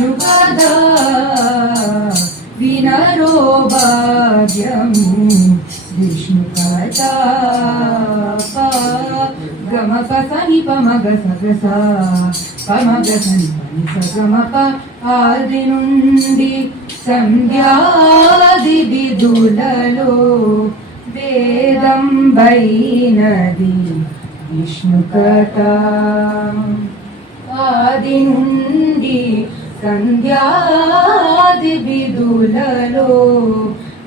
विष्णुकथा विनरो भाग्यं विष्णुकथा गम पसनि पमग सगसा पमग सनि पनि सगमप आदि నుండి సంధ్యాది విధులలో వేదం వైనది విష్ణుకథ ఆది నుండి సంధ్యాది విధులలో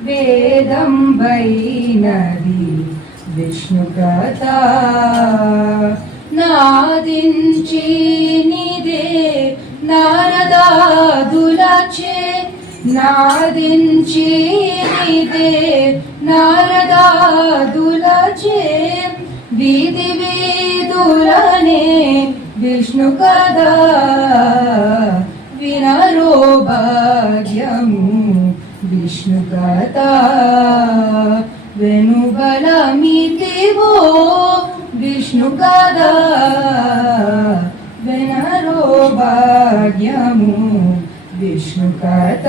వేదం వైనది విష్ణుకథ నాదించి నిదే నారదాదులచే నాదించి నిదే నారదాదులచే వీధి వీధులనే విష్ణుకథ వినరో భాగ్యము విష్ణుకథ వెనుబలమితివో విష్ణుకథ వినరో భాగ్యము విష్ణుకథ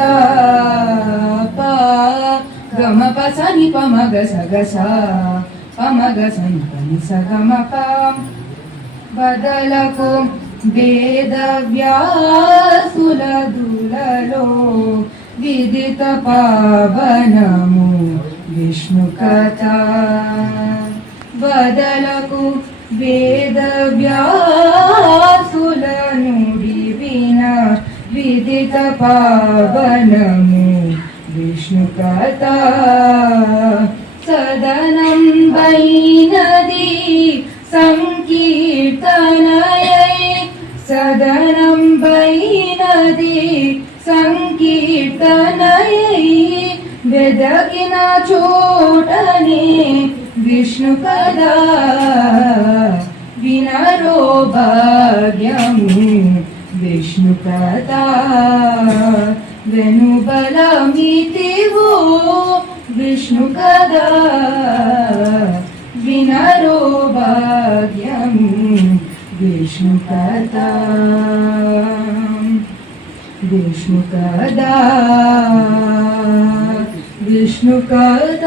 గమ పసని పమగ సగస పమగ సని పని సగమప బదలకు వేద వ్యాసుల దులలో విదిత పావనము విష్ణుకథ బదలకు వేద వ్యాసుల నుడి విన విదిత పావనము విష్ణుకథ సదనం వైనది సంకీర్తనయై సదనం వైనది సంకీర్తనయై వెదకిన చోటనే విష్ణుకథ వినరో భాగ్యము విష్ణుకథ వెనుబలమితివో విష్ణుకథ వినరో భాగ్యము విష్ణుకథ విష్ణుకథ విష్ణుకథ